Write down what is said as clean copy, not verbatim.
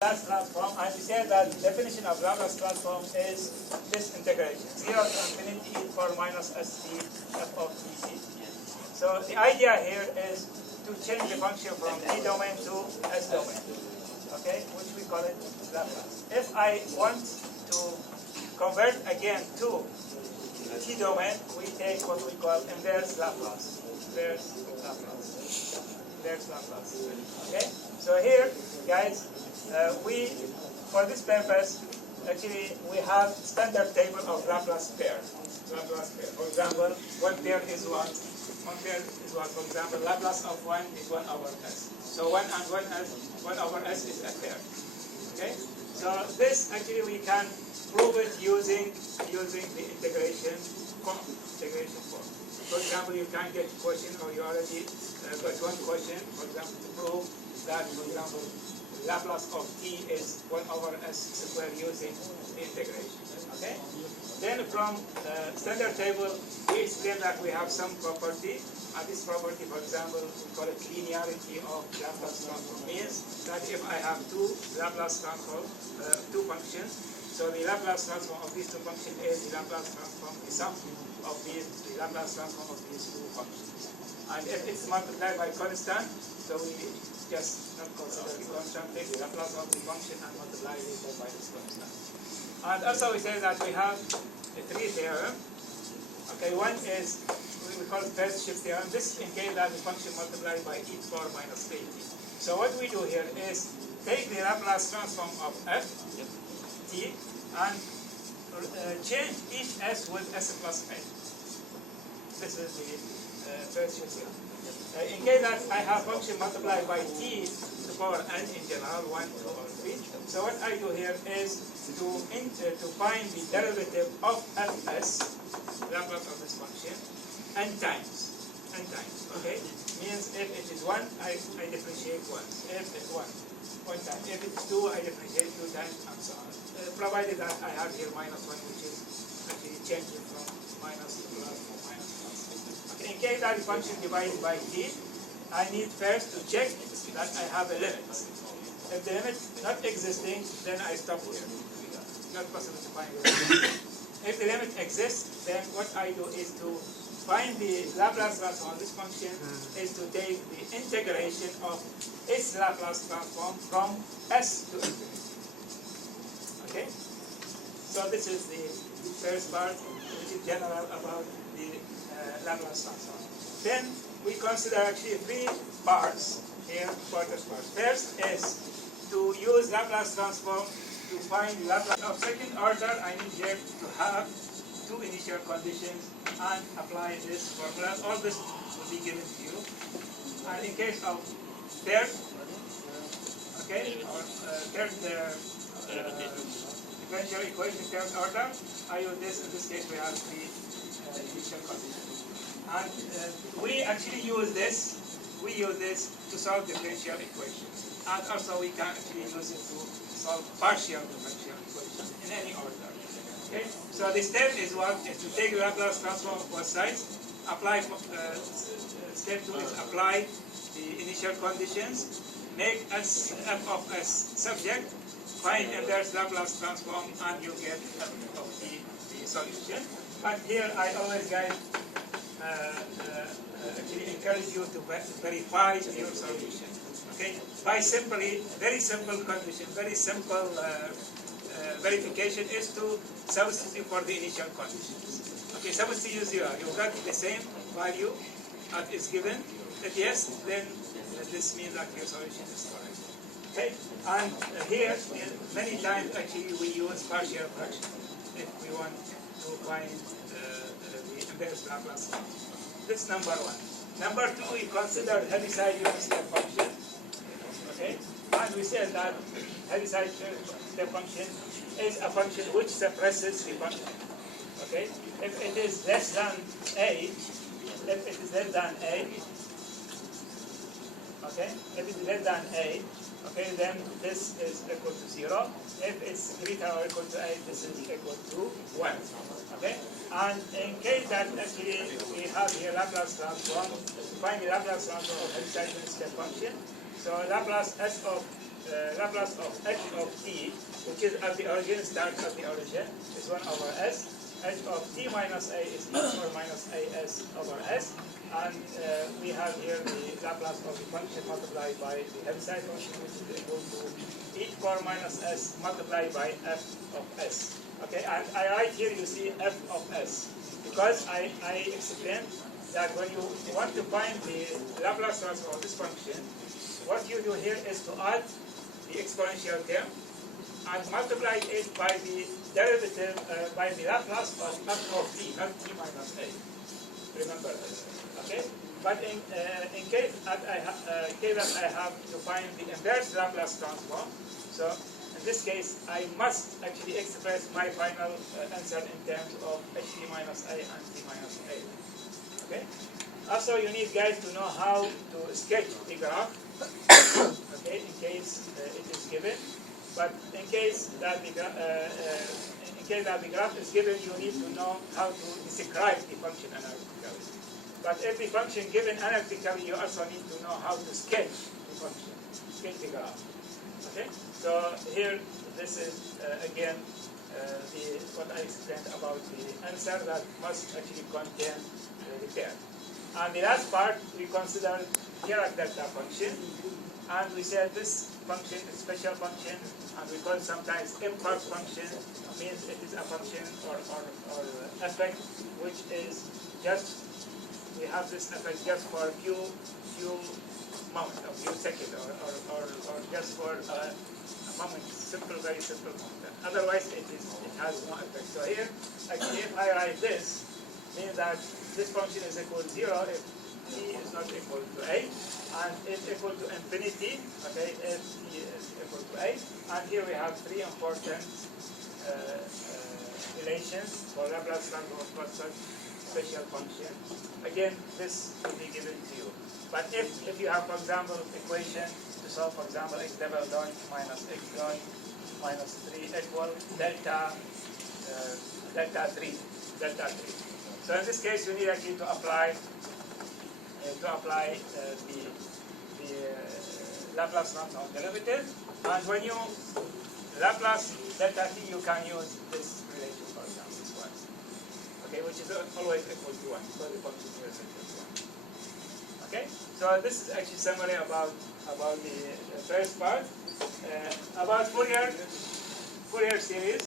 Laplace transform, and we said that the definition of Laplace transform is this integration, 0 to infinity e power minus st f of t. So the idea here is to change the function from t domain to s domain, okay, which we call it Laplace. If I want to convert again to t domain, we take what we call inverse Laplace. Inverse Laplace. Okay? So here, guys, for this purpose, actually, we have standard table of Laplace pair. For example, one pair is what? For example, Laplace of 1 is 1 over s. So 1 and 1 over s is a pair. Okay? So this, actually, we can prove it using the integration form. For example, you can get a question, or you already got one question, for example, to prove that, for example, Laplace of t is 1 over s squared using the integration. Okay? Then from standard table, we explain that we have some property. And this property, for example, we call it linearity of Laplace transform. Means that if I have two Laplace transform, two functions, so the Laplace transform of these two functions is the Laplace transform, the sum of the Laplace transform of these two functions. And if it's multiplied by constant, so we just not consider the constant, take the Laplace of the function and multiply it by this constant. And also we say that we have a three theorem. Okay, one is, we call it first shift theorem. This indicates that the function multiplied by e power minus at. So what we do here is take the Laplace transform of f, t, and change each s with s plus a. This is the first shift theorem. In case that I have function multiplied by t to the power n in general, 1, 2, or 3. So what I do here is to find the derivative of fs, Laplace of this function, n times. Okay? Means if it is 1, I differentiate once. If it's 1 time. If it's 2, I differentiate 2 times, and so on. Provided that I have here minus 1, which is actually changing from minus to plus or minus plus. Okay, in case that the function divided by t, I need first to check that I have a limit. If the limit not existing, then I stop here. Not possible to find the limit. If the limit exists, then what I do is to find the Laplace transform of this function is to take the integration of its Laplace transform from s to infinity. Okay? So this is the first part, which is general about the Laplace transform. Then we consider actually three parts here, quarters parts. First is to use Laplace transform to find Laplace of second order. I need here to have two initial conditions and apply this formula. All this will be given to you. And in case of third, okay, or third differential equation third order, I use this. In this case, we have three initial conditions. And we actually use this. We use this to solve differential equations. And also we can actually use it to solve partial differential equations in any order. Okay? So the step is what? Is to take the Laplace transform of both sides, apply, step 2 is apply the initial conditions, make s f of s subject, find inverse Laplace transform, and you get f of the solution. But here I always guide, actually encourage you to verify your solution. Okay? By very simple condition, very simple verification is to substitute for the initial conditions. Okay, substitute 0. You got the same value that is given. If yes, then this means that your solution is correct. Okay, and here many times actually we use partial fraction if we want to find the inverse Laplace. This is number 1. Number 2, we consider Heaviside unit step function. Okay, and we said that Heaviside step function is a function which suppresses the function. Okay, if it is less than a, okay, if it is less than a, okay, then this is equal to 0. If it's greater or equal to a, this is equal to 1. Okay, and in case that actually we have here Laplace transform, find the Laplace transform of Heaviside unit step function. So Laplace s of Laplace of h of t, which is at the origin, starts at the origin, is 1 over s. H of t minus a is e or minus as over s. And we have here the Laplace of the function multiplied by the Heaviside function, which is equal to e power minus s multiplied by f of s. Okay, and I write here, you see, f of s, because I explained that when you want to find the Laplace transform of this function, what you do here is to add the exponential term and multiply it by the derivative, by the Laplace of f of t, not t minus a. Remember this, okay? But in case that I have to find the inverse Laplace transform, so in this case, I must actually express my final answer in terms of ht minus a and t minus a. Okay? Also, you need, guys, to know how to sketch the graph, okay, in case it is given. But in case that the graph is given, you need to know how to describe the function analytically. But if the function given analytically, you also need to know how to sketch the function, sketch the graph. Okay? So here, this is again what I explained about the answer that must actually contain the term. And the last part, we consider Dirac delta function, and we said this function is a special function, and we call it sometimes impulse function, means it is a function or effect which is just, we have this effect just for a few moments, a few seconds, or just for a moment, simple, very simple moment. Otherwise, it has no effect. So here, actually, if I write this, means that this function is equal to 0 if t is not equal to a, and it's equal to infinity, okay, if t is equal to a. And here we have three important relations for Laplace transform for such special function. Again, this will be given to you. But if you have, for example, equation to solve, for example, x double dot minus x dot minus 3 equal delta 3. So in this case, you need actually to apply the Laplace transform derivative. And when you Laplace delta t, you can use this relation, for example, this one. Okay, which is always equal to 1, so the function here is equal to 1. Okay, so this is actually summary about the first part. About Fourier series.